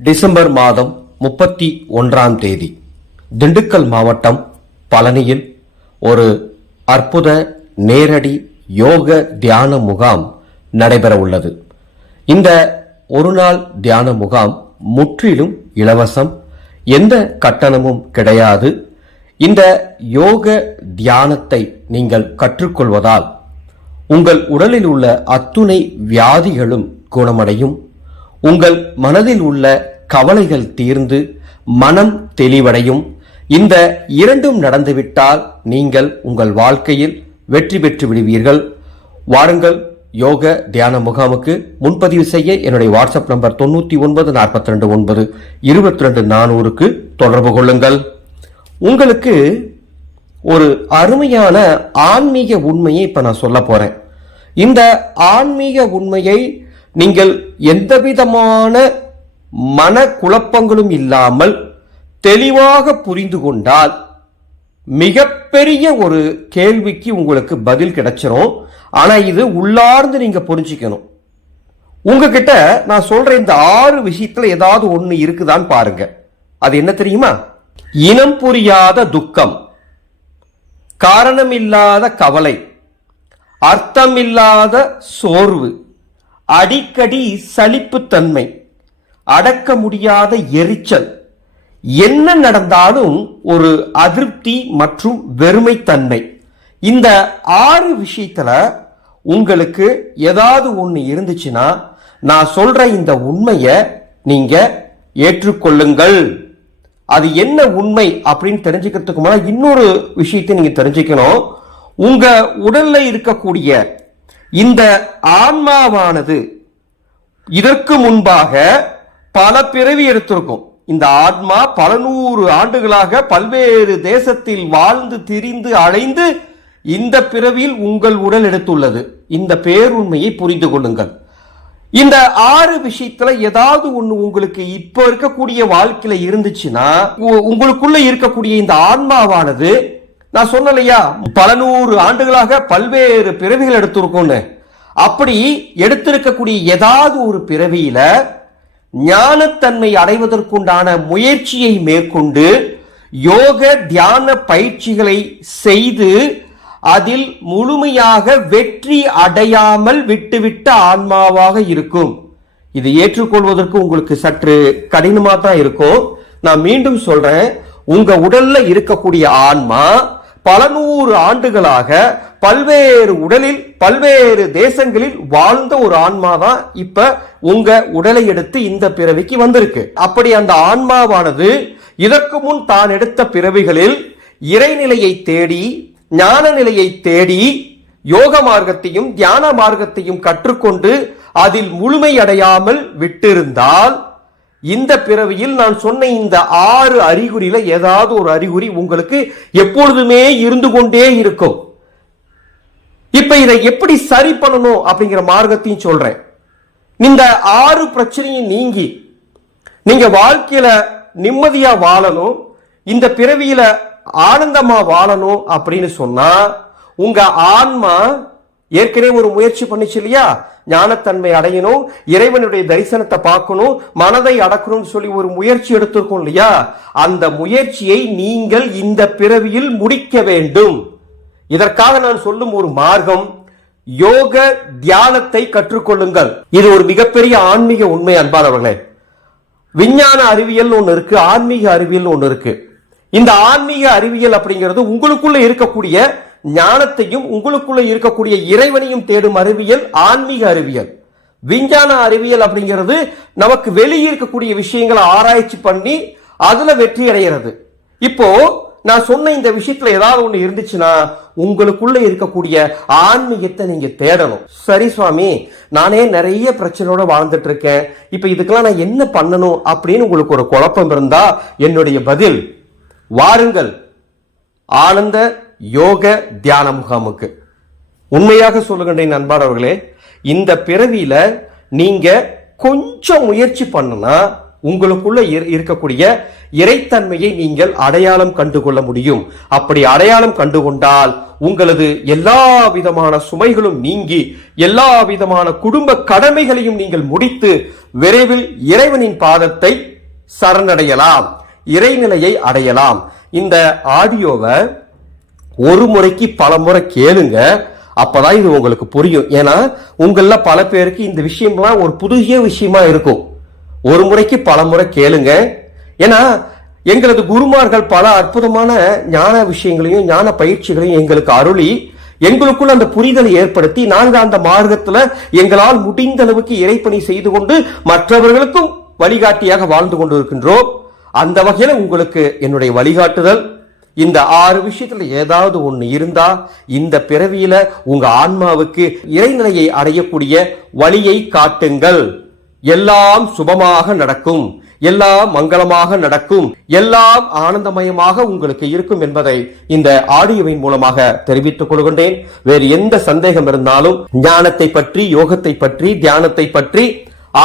December மாதம் முப்பத்தி ஒன்றாம் தேதி. திண்டுக்கல் மாவட்டம் பழனியில் ஒரு அற்புத நேரடி யோக தியான முகாம் நடைபெற உள்ளது. இந்த ஒரு நாள் தியான முகாம் முற்றிலும் இலவசம் எந்த கட்டணமும் கிடையாது. இந்த யோக தியானத்தை நீங்கள் கற்றுக்கொள்வதால் உங்கள் உடலில் உள்ள அத்துணை வியாதிகளும் குணமடையும். உங்கள் மனதில் உள்ள கவலைகள் தீர்ந்து மனம் தெளிவடையும். இந்த இரண்டும் நடந்துவிட்டால் நீங்கள் உங்கள் வாழ்க்கையில் வெற்றி பெற்று விடுவீர்கள். வாருங்கள் யோக தியான முகாமுக்கு முன்பதிவு செய்ய என்னுடைய வாட்ஸ்அப் நம்பர் தொண்ணூற்றி ஒன்பது நாற்பத்தி ரெண்டு ஒன்பது இருபத்தி ரெண்டு நானூறுக்கு தொடர்பு கொள்ளுங்கள். உங்களுக்கு ஒரு அருமையான ஆன்மீக உண்மையை இப்ப நான் சொல்ல போறேன். இந்த ஆன்மீக உண்மையை நீங்கள் எந்தவிதமான மன குழப்பங்களும் இல்லாமல் தெளிவாக புரிந்து கொண்டால் மிகப்பெரிய ஒரு கேள்விக்கு உங்களுக்கு பதில் கிடைச்சிரும். ஆனால் இது உள்ளார்ந்து நீங்கள் புரிஞ்சுக்கணும். உங்ககிட்ட நான் சொல்ற இந்த ஆறு விஷயத்துல ஏதாவது ஒன்று இருக்குதான்னு பாருங்க. அது என்ன தெரியுமா? இனம் புரியாத துக்கம் காரணமில்லாத கவலை அர்த்தமில்லாத சோர்வு. அடிக்கடி சலிப்புத்தன்மை அடக்க முடியாத எரிச்சல். என்ன நடந்தாலும் ஒரு அதிருப்தி மற்றும் வெறுமைத்தன்மை இந்த ஆறு விஷயத்துல உங்களுக்கு ஏதாவது ஒன்று இருந்துச்சுன்னா நான் சொல்ற இந்த உண்மையை நீங்க ஏற்றுக்கொள்ளுங்கள். அது என்ன உண்மை அப்படின்னு தெரிஞ்சுக்கிறதுக்கு முன்னாடி இன்னொரு விஷயத்தை நீங்க தெரிஞ்சுக்கணும். உங்க உடல்ல இருக்கக்கூடிய இந்த ஆன்மாவானது இதற்கு முன்பாக பல பிறவி எடுத்திருக்கும். இந்த ஆத்மா பல நூறு ஆண்டுகளாக பல்வேறு தேசத்தில் வாழ்ந்து திரிந்து அலைந்து இந்த பிறவியில் உங்கள் உடல் எடுத்துள்ளது. இந்த பேருண்மையை புரிந்து கொள்ளுங்கள். இந்த ஆறு விஷயத்துல ஏதாவது ஒண்ணு உங்களுக்கு இப்ப இருக்கக்கூடிய வாழ்க்கையில இருந்துச்சுன்னா உ- உங்களுக்குள்ள இருக்கக்கூடிய இந்த ஆன்மாவானது நான் சொன்னலையா பல நூறு ஆண்டுகளாக பல்வேறு பிறவிகள் எடுத்திருக்கோம்னு அப்படி எடுத்திருக்கக்கூடிய ஏதாவது ஒரு பிறவியில ஞானத்தன்மை அடைவதற்குண்டான முயற்சியை மேற்கொண்டு யோக தியான பயிற்சிகளை செய்து அதில் முழுமையாக வெற்றி அடையாமல் விட்டுவிட்ட ஆன்மாவாக இருக்கும். இது ஏற்றுக்கொள்வதற்கு உங்களுக்கு சற்று கடினமாக தான் இருக்கும். நான் மீண்டும் சொல்றேன். உங்க உடல்ல இருக்கக்கூடிய ஆன்மா பல நூறு ஆண்டுகளாக பல்வேறு உடலில் பல்வேறு தேசங்களில் வாழ்ந்த ஒரு ஆன்மா தான் இப்ப உங்க உடலை எடுத்து இந்த பிறவிக்கு வந்திருக்கு. அப்படி அந்த ஆன்மாவானது இதற்கு முன் தான் எடுத்த பிறவிகளில் இறைநிலையை தேடி ஞான நிலையை தேடி யோக மார்க்கத்தையும் தியான மார்க்கத்தையும் கற்றுக்கொண்டு அதில் முழுமையடையாமல் விட்டிருந்தால் இந்த பிறவியில் நான் சொன்ன இந்த ஆறு அறிகுறியில ஏதாவது ஒரு அறிகுறி உங்களுக்கு எப்பொழுதுமே இருந்து கொண்டே இருக்கும். இப்ப இதை எப்படி சரி பண்ணணும் அப்படிங்கிற மார்க்கத்தையும் சொல்றேன். இந்த ஆறு பிரச்சனையும் நீங்கி நீங்க வாழ்க்கையில நிம்மதியா வாழணும் இந்த பிறவியில ஆனந்தமா வாழணும் அப்படின்னு சொன்னா உங்க ஆன்மா ஏற்கனவே ஒரு முயற்சி பண்ணுச்சு இல்லையா? ஞானத்தன்மை அடையணும் இறைவனுடைய தரிசனத்தை பார்க்கணும் மனதை அடக்கணும்னு சொல்லி ஒரு முயற்சி எடுத்திருக்கோம் இல்லையா? அந்த முயற்சியை நீங்கள் இந்த பிறவியில் முடிக்க வேண்டும். இதற்காக நான் சொல்லும் ஒரு மார்க்கம் யோக தியானத்தை கற்றுக்கொள்ளுங்கள். இது ஒரு மிகப்பெரிய ஆன்மீக உண்மை அன்பானவர்களே. விஞ்ஞான அறிவியல் ஒன்று இருக்கு ஆன்மீக அறிவியல் ஒன்று இருக்கு. இந்த ஆன்மீக அறிவியல் அப்படிங்கிறது உங்களுக்குள்ள இருக்கக்கூடிய ஞானத்தையும் உங்களுக்குள்ள இருக்கக்கூடிய இறைவனையும் தேடும் அறிவியல் ஆன்மீக அறிவியல். விஞ்ஞான அறிவியல் அப்படிங்கிறது நமக்கு வெளியே இருக்கக்கூடிய விஷயங்களை ஆராய்ச்சி பண்ணி அதுல வெற்றி அடைகிறது. இப்போ நான் சொன்ன இந்த விஷயத்துல ஏதாவது ஒண்ணு இருந்துச்சுன்னா உங்களுக்குள்ள இருக்கக்கூடிய ஆன்மீகத்தை நீங்க தேடணும். சரி சுவாமி நானே நிறைய பிரச்சனையோட வாழ்ந்துட்டு இருக்கேன். இப்ப இதுக்கெல்லாம் நான் என்ன பண்ணணும் அப்படின்னு உங்களுக்கு ஒரு குழப்பம் இருந்தா என்னுடைய பதில் வாருங்கள். ஆனந்த யோக தியான முகாமுக்கு. உண்மையாக சொல்லுகின்ற அன்பானவர்களே இந்த பிறவியில நீங்க கொஞ்சம் முயற்சி பண்ணனா உங்களுக்குள்ள இரு- இருக்கக்கூடிய இறைத்தன்மையை நீங்கள் அடையாளம் கண்டுகொள்ள முடியும். அப்படி அடையாளம் கண்டுகொண்டால் உங்களது எல்லா விதமான சுமைகளும் நீங்கி எல்லா விதமான குடும்ப கடமைகளையும் நீங்கள் முடித்து விரைவில் இறைவனின் பாதத்தை சரணடையலாம் இறைநிலையை அடையலாம். இந்த ஆடியோவை ஒரு முறைக்கு பல முறை கேளுங்க அப்பதான் இது உங்களுக்கு புரியும். ஏன்னா உங்கள பல பேருக்கு இந்த விஷயம்லாம் ஒரு புதிய விஷயமா இருக்கும். ஒரு முறைக்கு பல முறை கேளுங்க. ஏன்னா எங்களது குருமார்கள் பல அற்புதமான ஞான விஷயங்களையும் ஞான பயிற்சிகளையும் எங்களுக்கு அருளி எங்களுக்குள்ள அந்த புரிதலை ஏற்படுத்தி நாங்கள் அந்த மார்க்கத்துல எங்களால் முடிந்த அளவுக்கு இறைப்பணி செய்து கொண்டு மற்றவர்களுக்கும் வழிகாட்டியாக வாழ்ந்து கொண்டிருக்கின்றோம். அந்த வகையில உங்களுக்கு என்னுடைய வழிகாட்டுதல். இந்த ஆறு விஷயத்துல ஏதாவது ஒன்று இருந்தா இந்த பிறவியில உங்க ஆன்மாவுக்கு இறைநிலையை அடையக்கூடிய வழியை காட்டுங்கள். எல்லாம் சுபமாக நடக்கும். எல்லாம் மங்களமாக நடக்கும். எல்லாம் ஆனந்தமயமாக உங்களுக்கு இருக்கும் என்பதை இந்த ஆடியோவின் மூலமாக தெரிவித்துக் கொள்கின்றேன். வேறு எந்த சந்தேகம் இருந்தாலும் ஞானத்தை பற்றி யோகத்தை பற்றி தியானத்தை பற்றி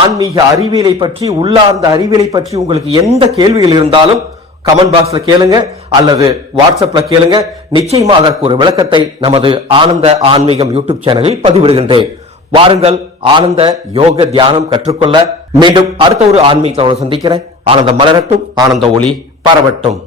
ஆன்மீக அறிவியலை பற்றி உள்ளார்ந்த அறிவியலை பற்றி உங்களுக்கு எந்த கேள்விகள் இருந்தாலும் கமெண்ட் பாக்ஸ்ல கேளுங்க அல்லது வாட்ஸ்அப்ல கேளுங்க. நிச்சயமா அதற்கு ஒரு விளக்கத்தை நமது ஆனந்த ஆன்மீகம் யூடியூப் சேனலில் பதிவிடுகின்றேன். வாருங்கள் ஆனந்த யோக தியானம் கற்றுக்கொள்ள மீண்டும் அடுத்த ஒரு ஆன்மீகத்தோடு சந்திக்கிறேன். ஆனந்த மலரட்டும் ஆனந்த ஒளி பரவட்டும்.